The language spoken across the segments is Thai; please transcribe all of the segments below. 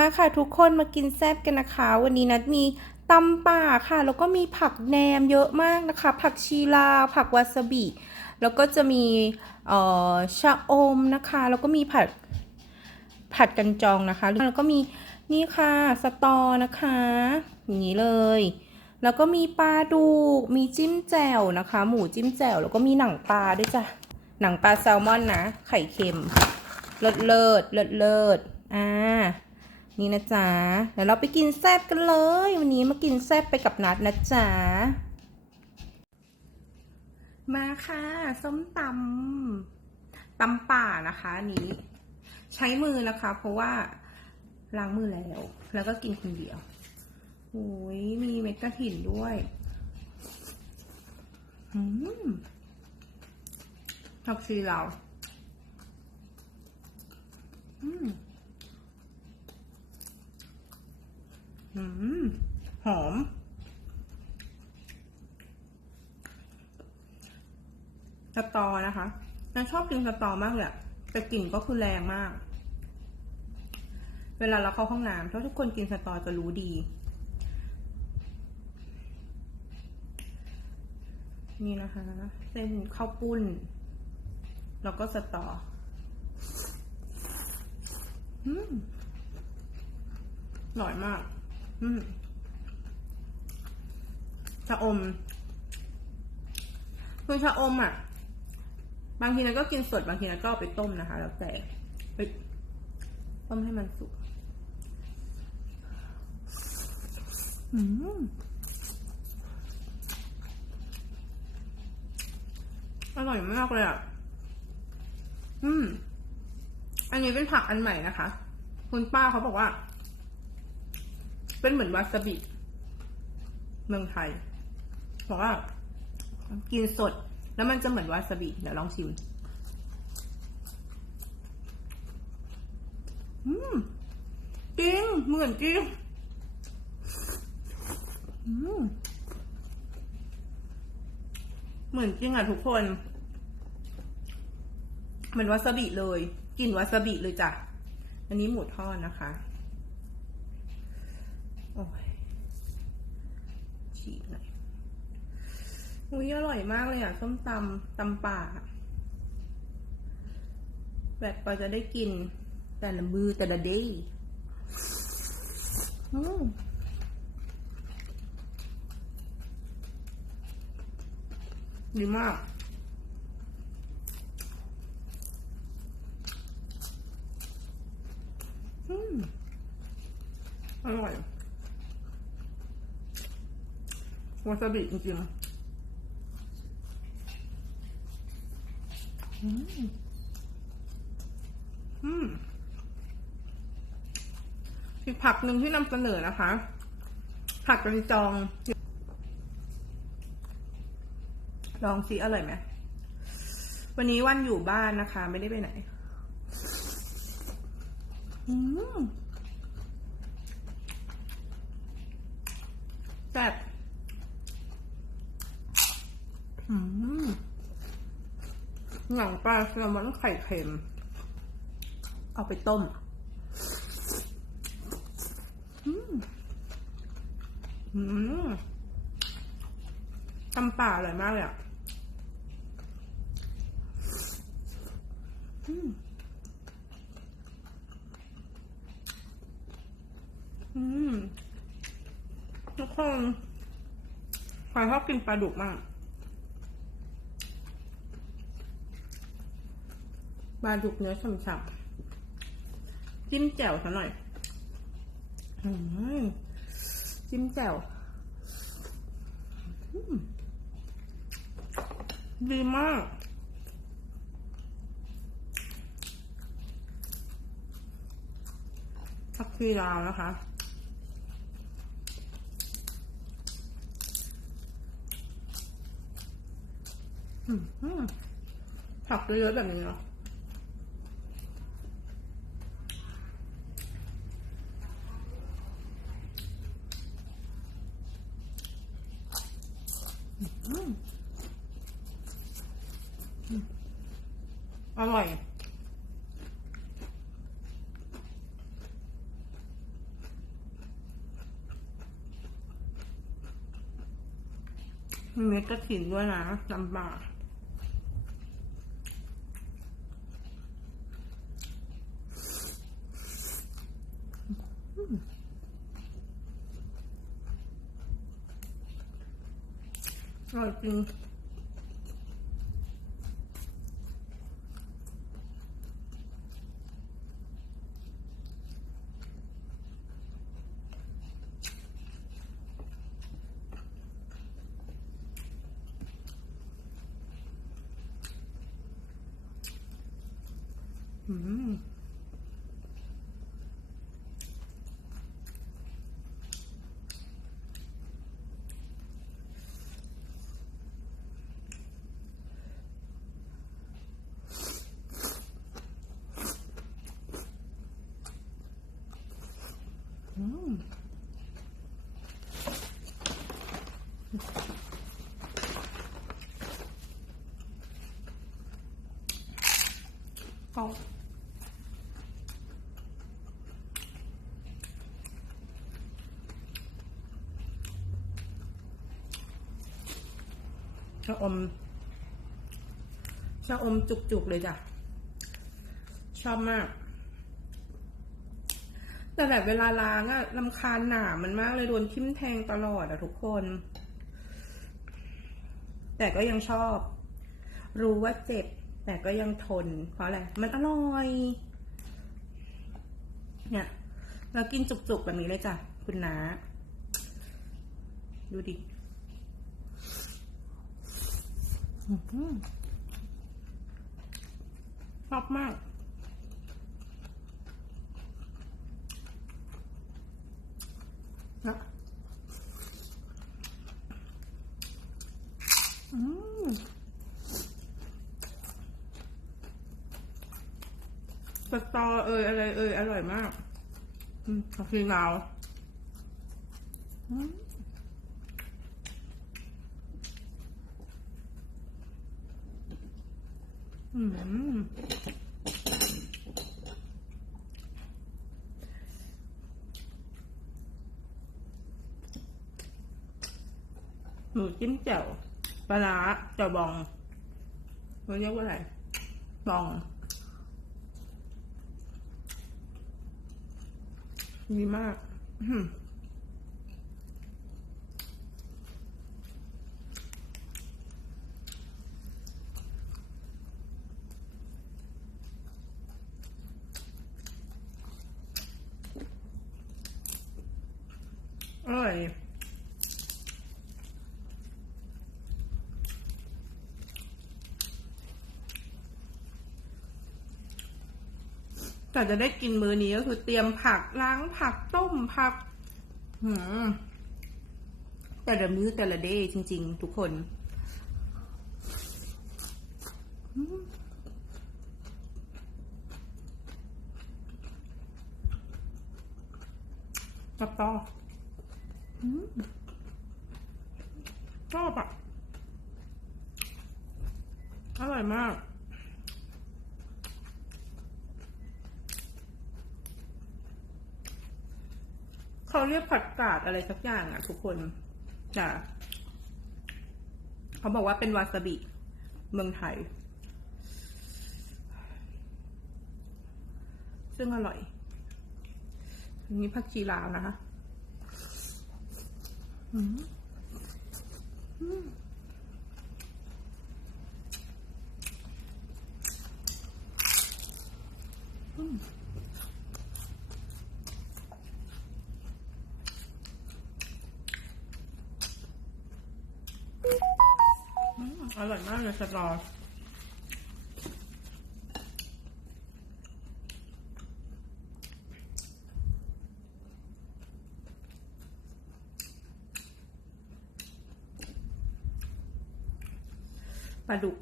มาค่ะทุกคนมากินแซ่บกันนะคะ วันนี้นัดมีตำป่าค่ะ แล้วก็มีผักแหนมเยอะมากนะคะ ผักชีลา ผักวาซาบิ แล้วก็จะมีเอ่อชะอมนะคะ แล้วก็มีผัดผัดกันจองนะคะ แล้วก็มีนี่ค่ะสตอนะคะอย่างนี้เลย แล้วก็มีปลาดูกมีจิ้มแจ่วนะคะ หมูจิ้มแจ่วแล้วก็มีหนังปลาด้วยจ้ะหนังปลาแซลมอนนะ ไข่เค็มเลิศเลิศเลิศเลิศอ่า นี่นะจ๊ะเดี๋ยวเราไปกินแซ่บกันเลย วันนี้มากินแซ่บไปกับนัดนะจ๊ะมาค่ะ ส้มตำตำป่านะคะนี้ ใช้มือนะคะ เพราะว่าล้างมือแล้ว แล้วก็กินคนเดียวโอ้ยมีเม็ดกระถิ่นด้วยอืมผักชีเราอืม อืม หอม สตอนะคะนันชอบกินสตอมากเลยอะแต่กลิ่นก็คือแรงมาก เวลาเราเข้าห้องน้ำถ้าทุกคนกินสตอจะรู้ดี นี่นะคะเส้นข้าวปุ้น แล้วก็สตออืมอร่อยมาก ชะอมคือชะอมอะ บางทีนันก็กินสดบางทีนันก็เอาไปต้มนะคะ แล้วแต่ต้มให้มันสุกอืมอร่อยมากเลยอะ อืม อันนี้เป็นผักอันใหม่นะคะ คุณป้าเขาบอกว่า เป็นเหมือนวาซาบิ เมืองไทยบอกว่ากินสด แล้วมันจะเหมือนวาซาบิ เดี๋ยวลองชิม อืมจริง เหมือนจริง อืมเหมือนจริงอะทุกคนเหมือนวาซาบิเลยกลิ่นวาซาบิเลยจ้ะ อันนี้หมูทอดนะคะ โอ้ยฉีกหน่อยอุ้ยอร่อยมากเลยอะส้มตำตำป่า แบบเราจะได้กิน แต่ละมือแต่ละเดย์อืมดีมากอืมอร่อย วาซาบิจริงๆ อืม อืมอีกผักหนึ่งที่นำเสนอนะคะ ผักกระจอง ลองซิอร่อยไหมวันนี้วันอยู่บ้านนะคะ ไม่ได้ไปไหน อืมแซ่บอืม หนังปลาแซลมอนไข่เค็ม เอาไปต้มอืมอืมตำป่าอร่อยมากเลยอะทุกคนใครชอบกินปลาดุกมาก ปลาดุกเนื้อฉ่ำๆจิ้มแจ่วซะหน่อยอจิ้มแจ่วดีมากผักชีลาวนะคะ ผักเยอะๆแบบนี้เนาะอืมอืมอร่อย มีเม็ดกระถินด้วยนะลำบากอร่อยจริง อืมอืมเอา ชะอมชะอมจุกๆเลยจ้ะ ชอบมาก แต่แบบเวลาล้างอะลำคาญหนามันมากเลยโดนทิ่มแทงตลอดอะทุกคน แต่ก็ยังชอบ รู้ว่าเจ็บ แต่ก็ยังทน เพราะอะไร มันอร่อย เนี่ย เรากินจุกๆแบบนี้เลยจ้ะ คุณน้าดูดิ อื้อหือ ชอบมากนะอืมสตอเอยอะไรเอยอร่อยมากอืมผักชีลาวอืมอืม หมูจิ้มแจ่วปลาร้าแจ่วบองมันเรียกว่าอะไร บอง ดีมากอื้อหืออ ร่อยแต่จะได้กินมื้อนี้ก็คือเตรียมผักล้างผักต้มผักหืมแต่ละมื้อแต่ละเดย์จริง ๆ ทุกคนตับต่อ ชอบอะ อร่อยมากเขาเรียกผัดกาดอะไรสักอย่างอะ ทุกคนจ้ะเขาบอกว่าเป็นวาซาบิ เมืองไทย ซึ่งอร่อยนนี้ผักชีลาวนะคะ อร่อยมากเลยสตรอ ปลาดุก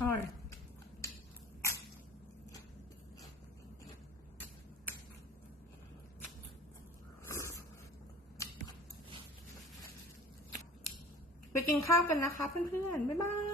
อร่อยไปกินข้าวกันนะคะเพื่อนๆ บ๊ายบาย